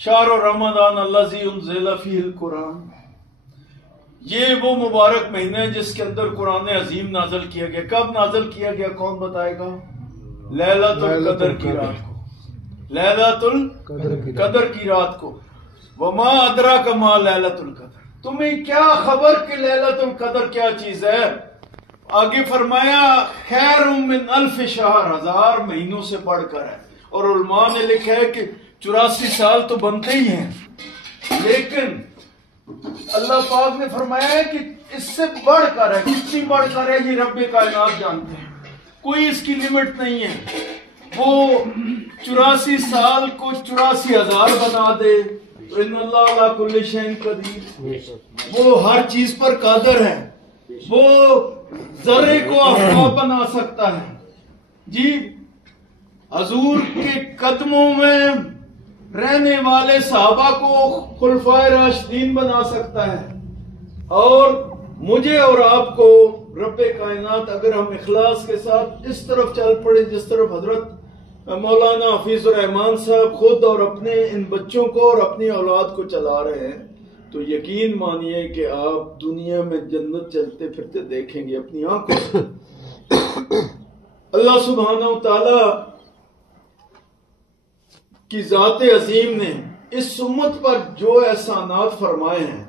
شہر رمضان الذی انزل فیہ القرآن، یہ وہ مبارک مہینہ ہے جس کے اندر قرآن عظیم نازل کیا گیا۔ کب نازل کیا گیا کون بتائے گا؟ لیلۃ القدر کی رات کو، لیلۃ القدر کی رات کو۔ وما ادراک ما لیلۃ القدر، تمہیں کیا خبر کہ لیلۃ القدر کیا چیز ہے؟ آگے فرمایا خیر من الف شہر، 1000 مہینوں سے بڑھ کر ہے۔ اور علماء نے لکھا ہے کہ 84 سال تو بنتے ہی ہیں، لیکن اللہ پاک نے فرمایا ہے کہ اس سے بڑھ کر ہے۔ کتنی بڑھ کر ہے یہ رب کائنات جانتے ہیں، کوئی اس کی لمٹ نہیں ہے۔ وہ 84 سال کو 84,000 بنا دے تو ان اللہ علی کل شیء قدیر، وہ ہر چیز پر قادر ہے۔ وہ ذرے کو افعی بنا سکتا ہے جی، حضور کے قدموں میں رہنے والے صحابہ کو خلفائے راشدین بنا سکتا ہے، اور مجھے اور آپ کو رب کائنات اگر ہم اخلاص کے ساتھ اس طرف چل پڑے جس طرف حضرت مولانا حفیظ الرحمان صاحب خود اور اپنے ان بچوں کو اور اپنی اولاد کو چلا رہے ہیں، تو یقین مانیے کہ آپ دنیا میں جنت چلتے پھرتے دیکھیں گے اپنی آنکھوں سے۔ اللہ سبحانہ و تعالی کی ذات عظیم نے اس امت پر جو احسانات فرمائے ہیں،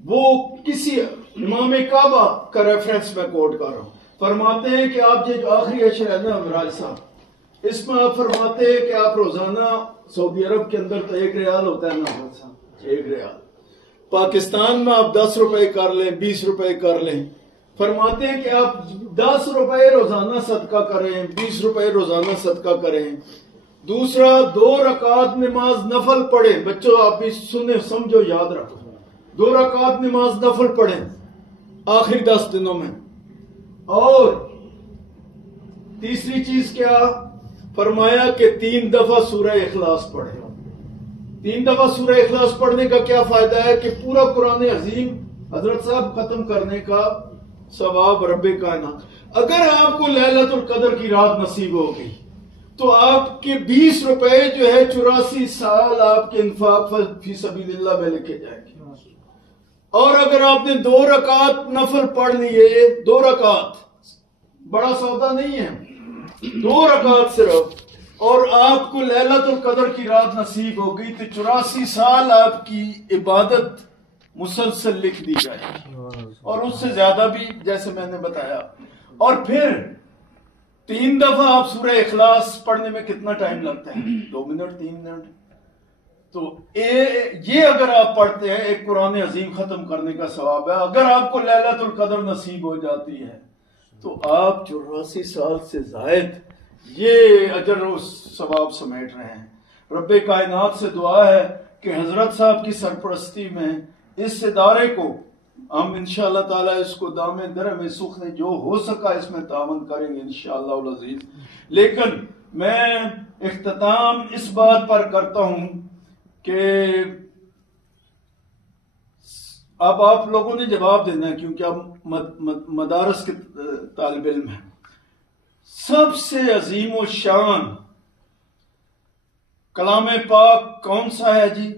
وہ کسی امام کعبہ کا ریفرنس میں کوٹ کر رہا ہوں، فرماتے ہیں کہ آپ یہ جو آخری اشر ہے نا امراج صاحب، اس میں آپ فرماتے ہیں کہ آپ روزانہ سعودی عرب کے اندر تو 1 ریال ہوتا ہے نا امراج صاحب، 1 ریال، پاکستان میں آپ 10 روپے کر لیں، 20 روپے کر لیں، فرماتے ہیں کہ آپ 10 روپے روزانہ صدقہ کریں، 20 روپے روزانہ صدقہ کریں۔ دوسرا 2 رکعت نماز نفل پڑھیں، بچوں آپ بھی سنیں سمجھو یاد رکھو، 2 رکعت نماز نفل پڑھیں آخری 10 دنوں میں۔ اور تیسری چیز کیا فرمایا کہ 3 دفعہ سورہ اخلاص پڑھیں۔ 3 دفعہ سورہ اخلاص پڑھنے کا کیا فائدہ ہے کہ پورا قرآن عظیم حضرت صاحب ختم کرنے کا ثواب رب کائنات۔ اگر آپ کو لیلۃ القدر کی رات نصیب ہوگی تو آپ کے 20 روپے جو ہے 84 سال آپ کے انفاق فی سبیل اللہ میں لکھے جائیں گے۔ اور اگر آپ نے 2 رکعت نفل پڑھ لیے، 2 رکعت بڑا سودا نہیں ہے، 2 رکعت صرف، اور آپ کو لیلۃ القدر کی رات نصیب ہو گئی تو 84 سال آپ کی عبادت مسلسل لکھ دی جائے گی، اور اس سے زیادہ بھی جیسے میں نے بتایا۔ اور پھر 3 دفعہ آپ سورہ اخلاص پڑھنے میں کتنا ٹائم لگتا ہے؟ 2 منٹ 3 منٹ۔ تو یہ اگر آپ پڑھتے ہیں ایک قرآن عظیم ختم کرنے کا ثواب ہے۔ اگر آپ کو لیلۃ القدر نصیب ہو جاتی ہے تو آپ 84 سال سے زائد یہ اجر و ثواب سمیٹ رہے ہیں۔ رب کائنات سے دعا ہے کہ حضرت صاحب کی سرپرستی میں اس ادارے کو ہم انشاءاللہ تعالیٰ اس کو دام درہم سخن جو ہو سکا اس میں تعاون کریں گے انشاءاللہ العزیز۔ لیکن میں اختتام اس بات پر کرتا ہوں کہ اب آپ لوگوں نے جواب دینا ہے کیونکہ آپ مدارس کے طالب علم ہیں۔ سب سے عظیم و شان کلام پاک کون سا ہے جی؟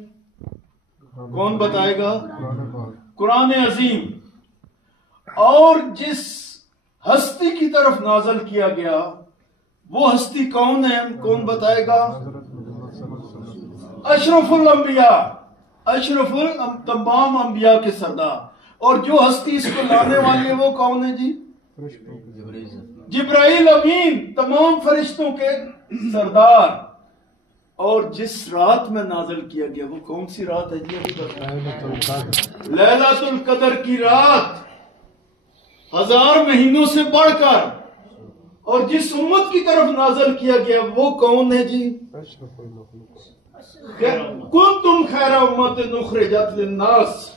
کون بتائے گا؟ قرآن عظیم۔ اور جس ہستی کی طرف نازل کیا گیا وہ ہستی کون ہے؟ کون بتائے گا؟ اشرف الانبیاء، اشرف تمام انبیاء کے سردار۔ اور جو ہستی اس کو لانے والی ہے وہ کون ہے جی؟ جبرائیل امین، تمام فرشتوں کے سردار۔ اور جس رات میں نازل کیا گیا وہ کون سی رات ہے جی؟ لیلۃ القدر کی رات، 1000 مہینوں سے بڑھ کر۔ اور جس امت کی طرف نازل کیا گیا وہ کون ہے جی؟ کنتم خیر امت اخرجت للناس،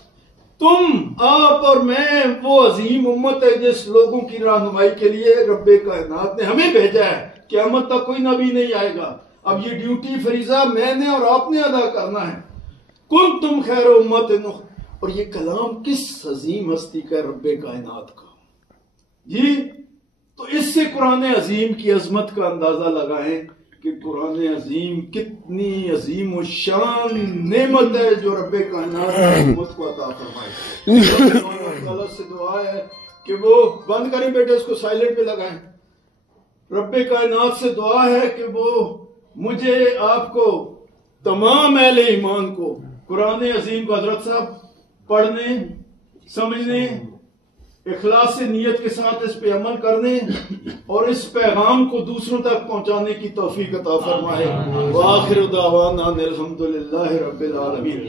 تم، آپ اور میں وہ عظیم امت ہے جس لوگوں کی رہنمائی کے لیے رب کائنات نے ہمیں بھیجا ہے۔ قیامت تک کوئی نبی نہیں آئے گا، اب یہ ڈیوٹی فریضہ میں نے اور آپ نے ادا کرنا ہے۔ کنتم خیر امت، اور یہ کلام کس عظیم ہستی کا، رب کائنات کا جی۔ تو اس سے قرآن عظیم کی عظمت کا اندازہ لگائیں کہ قرآن عظیم کتنی عظیم و شان نعمت ہے جو رب کائنات نے امت کو عطا فرمائی. اللہ سے دعا ہے کہ وہ بند کریں بیٹے، اس کو سائلنٹ پہ لگائیں. رب کائنات سے دعا ہے کہ وہ مجھے آپ کو تمام اہل ایمان کو قرآن عظیم کو حضرت صاحب پڑھنے، سمجھنے، اخلاص سے نیت کے ساتھ اس پہ عمل کرنے اور اس پیغام کو دوسروں تک پہنچانے کی توفیق عطا فرمائے. وآخر دعوانا الحمدللہ رب العالمین.